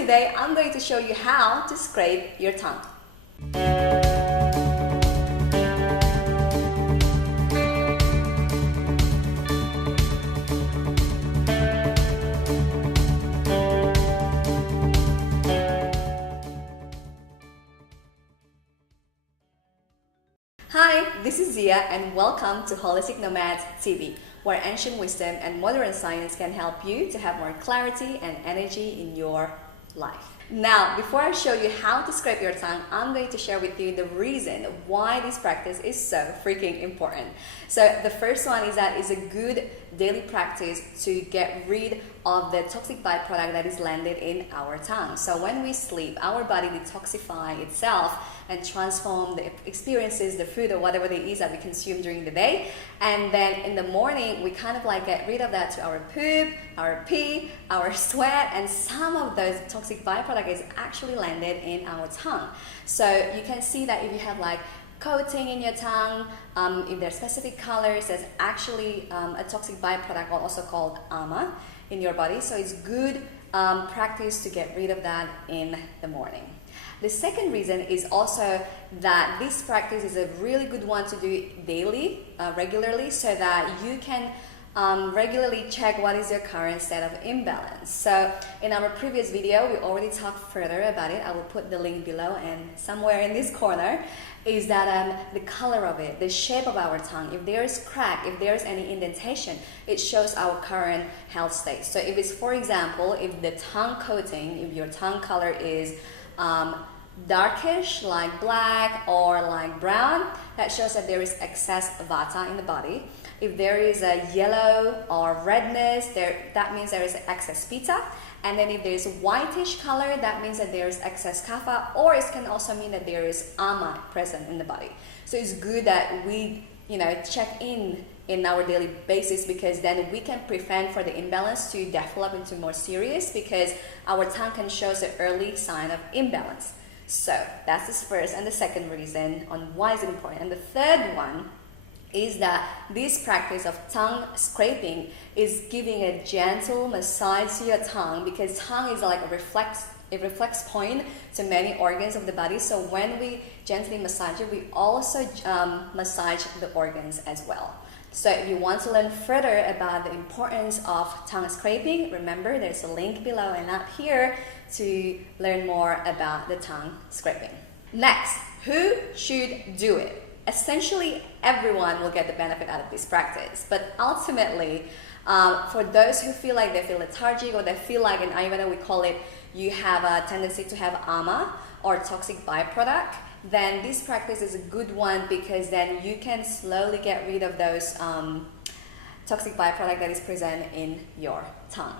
today I'm going to show you how to scrape your tongue. Hi, this is Zia and welcome to Holistic Nomads TV, where ancient wisdom and modern science can help you to have more clarity and energy in your life. Now, before I show you how to scrape your tongue, I'm going to share with you the reason why this practice is so freaking important. So the first one is that it's a good daily practice to get rid of the toxic byproduct that is landed in our tongue. So when we sleep, our body detoxifies itself and transform the experiences, the food or whatever it is that we consume during the day. And then in the morning, we kind of like get rid of that to our poop, our pee, our sweat, and some of those toxic byproduct is actually landed in our tongue. So you can see that if you have like coating in your tongue, if there's specific colors, there's actually a toxic byproduct also called ama in your body. So it's good practice to get rid of that in the morning. The second reason is also that this practice is a really good one to do daily, regularly, so that you can regularly check what is your current state of imbalance. So in our previous video, we already talked further about it. I will put the link below, and somewhere in this corner is that the color of it, the shape of our tongue. If there is crack, if there is any indentation, it shows our current health state. So if it's, for example, if the tongue coating, if your tongue color is darkish, like black or like brown, that shows that there is excess vata in the body. If there is a yellow or redness, that means there is excess pitta. And then if there is a whitish color, that means that there is excess kapha, or it can also mean that there is ama present in the body. So it's good that we, check in our daily basis, because then we can prevent for the imbalance to develop into more serious, because our tongue can show the early sign of imbalance. So that's the first and the second reason on why it's important. And the third one is that this practice of tongue scraping is giving a gentle massage to your tongue, because tongue is like a reflex point to many organs of the body. So when we gently massage it, we also massage the organs as well. So if you want to learn further about the importance of tongue scraping, remember there's a link below and up here to learn more about the tongue scraping. Next, who should do it? Essentially, everyone will get the benefit out of this practice, but ultimately, for those who feel like they feel lethargic, or they feel like, in Ayurveda we call it, you have a tendency to have ama or toxic byproduct, then this practice is a good one, because then you can slowly get rid of those toxic byproduct that is present in your tongue.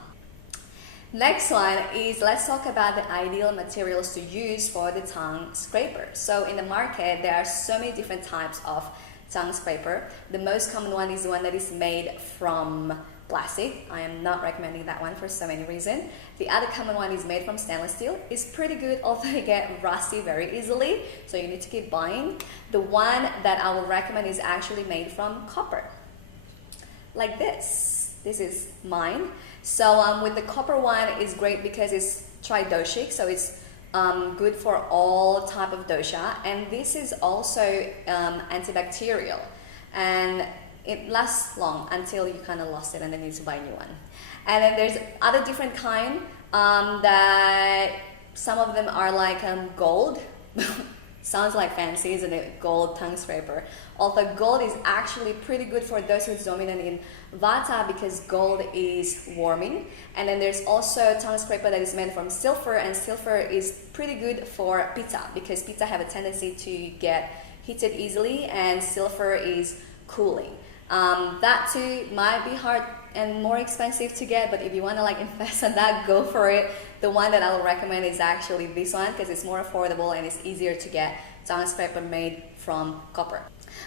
Next one is, let's talk about the ideal materials to use for the tongue scraper. So in the market, there are so many different types of tongue scraper. The most common one is the one that is made from plastic. I am not recommending that one for so many reasons. The other common one is made from stainless steel. It's pretty good, although it get rusty very easily, so you need to keep buying. The one that I will recommend is actually made from copper, like this. This is mine. So with the copper one, is great because it's tridoshic, so it's good for all type of dosha, and this is also antibacterial, and it lasts long until you kind of lost it and then you need to buy a new one. And then there's other different kind that some of them are like gold. Sounds like fancy, isn't it? Gold tongue scraper. Although gold is actually pretty good for those who's dominant in vata, because gold is warming. And then there's also tongue scraper that is made from silver, and silver is pretty good for pitta, because pitta have a tendency to get heated easily, and silver is cooling. That too might be hard and more expensive to get, but if you want to like invest in that, go for it. The one that I will recommend is actually this one, because it's more affordable and it's easier to get tongue scraper made from copper.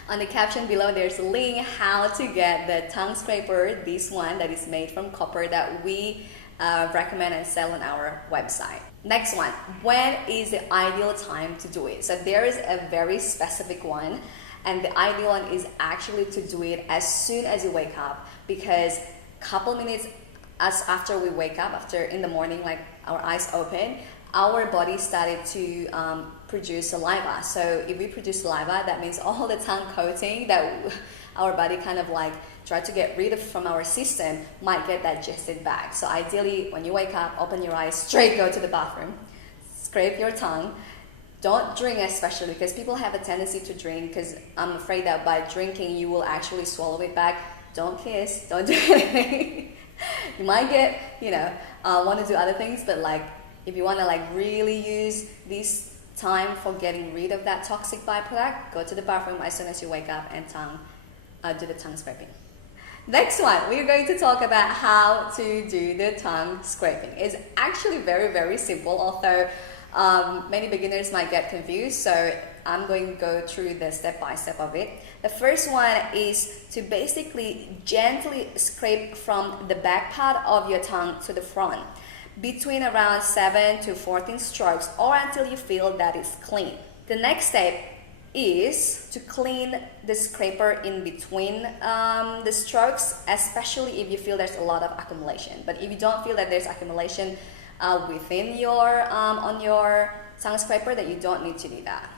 On the caption below, there's a link how to get the tongue scraper, this one that is made from copper, that we recommend and sell on our website. Next one, when is the ideal time to do it? So there is a very specific one, and the ideal one is actually to do it as soon as you wake up, because couple minutes as after we wake up, after in the morning, like our eyes open, our body started to produce saliva. So if we produce saliva, that means all the tongue coating that our body kind of like try to get rid of from our system might get digested back. So ideally, when you wake up, open your eyes, straight go to the bathroom, scrape your tongue. Don't drink, especially because people have a tendency to drink, because I'm afraid that by drinking you will actually swallow it back. Don't kiss, don't do anything. You might get, want to do other things, but like if you want to like really use this time for getting rid of that toxic byproduct, go to the bathroom as soon as you wake up and do the tongue scraping. Next one, we're going to talk about how to do the tongue scraping. It's actually very, very simple, although many beginners might get confused, so I'm going to go through the step-by-step of it. The first one is to basically gently scrape from the back part of your tongue to the front, between around 7 to 14 strokes, or until you feel that it's clean. The next step is to clean the scraper in between the strokes, especially if you feel there's a lot of accumulation. But if you don't feel that there's accumulation within your on your tongue scraper, that you don't need to do that.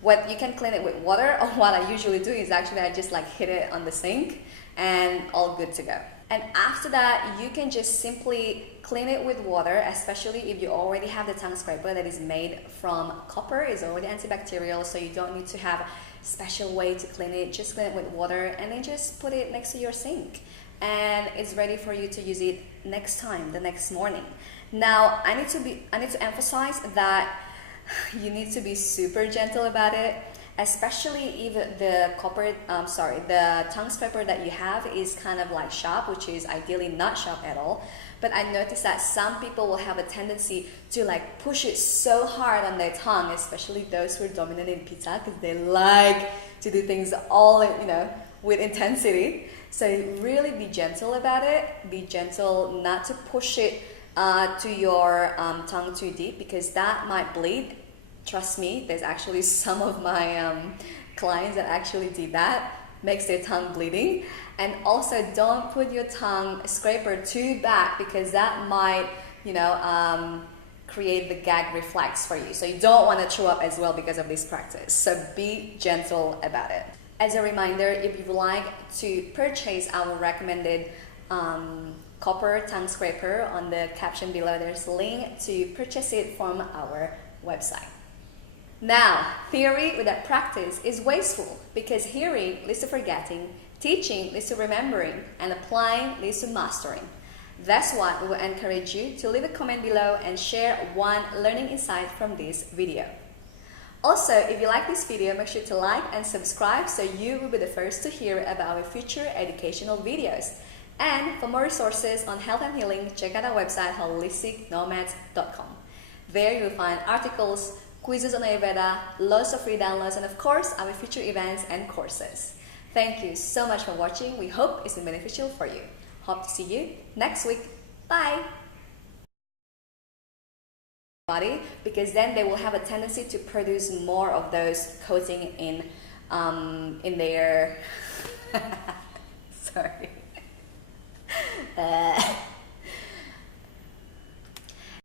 What you can clean it with water, or what I usually do is actually I just like hit it on the sink and all good to go. And after that, you can just simply clean it with water, especially if you already have the tongue scraper that is made from copper. It's already antibacterial, so you don't need to have a special way to clean it. Just clean it with water and then just put it next to your sink. And it's ready for you to use it next time, the next morning. Now, I need to emphasize that you need to be super gentle about it, especially if the tongue scraper that you have is kind of like sharp, which is ideally not sharp at all. But I noticed that some people will have a tendency to like push it so hard on their tongue, especially those who are dominant in pitta, because they like to do things all, with intensity. So really be gentle about it. Be gentle not to push it to your tongue too deep, because that might bleed. Trust me, there's actually some of my clients that actually did that, makes their tongue bleeding. And also don't put your tongue scraper too back, because that might, create the gag reflex for you. So you don't want to throw up as well because of this practice. So be gentle about it. As a reminder, if you would like to purchase our recommended copper tongue scraper, on the caption below there's a link to purchase it from our website. Now, theory without practice is wasteful, because hearing leads to forgetting, teaching leads to remembering, and applying leads to mastering. That's why we will encourage you to leave a comment below and share one learning insight from this video. Also, if you like this video, make sure to like and subscribe so you will be the first to hear about our future educational videos. And for more resources on health and healing, check out our website holisticnomads.com. There you will find articles, quizzes on Ayurveda, lots of free downloads, and of course our future events and courses. Thank you so much for watching. We hope it's been beneficial for you. Hope to see you next week. Bye! Body, because then they will have a tendency to produce more of those coating in their sorry.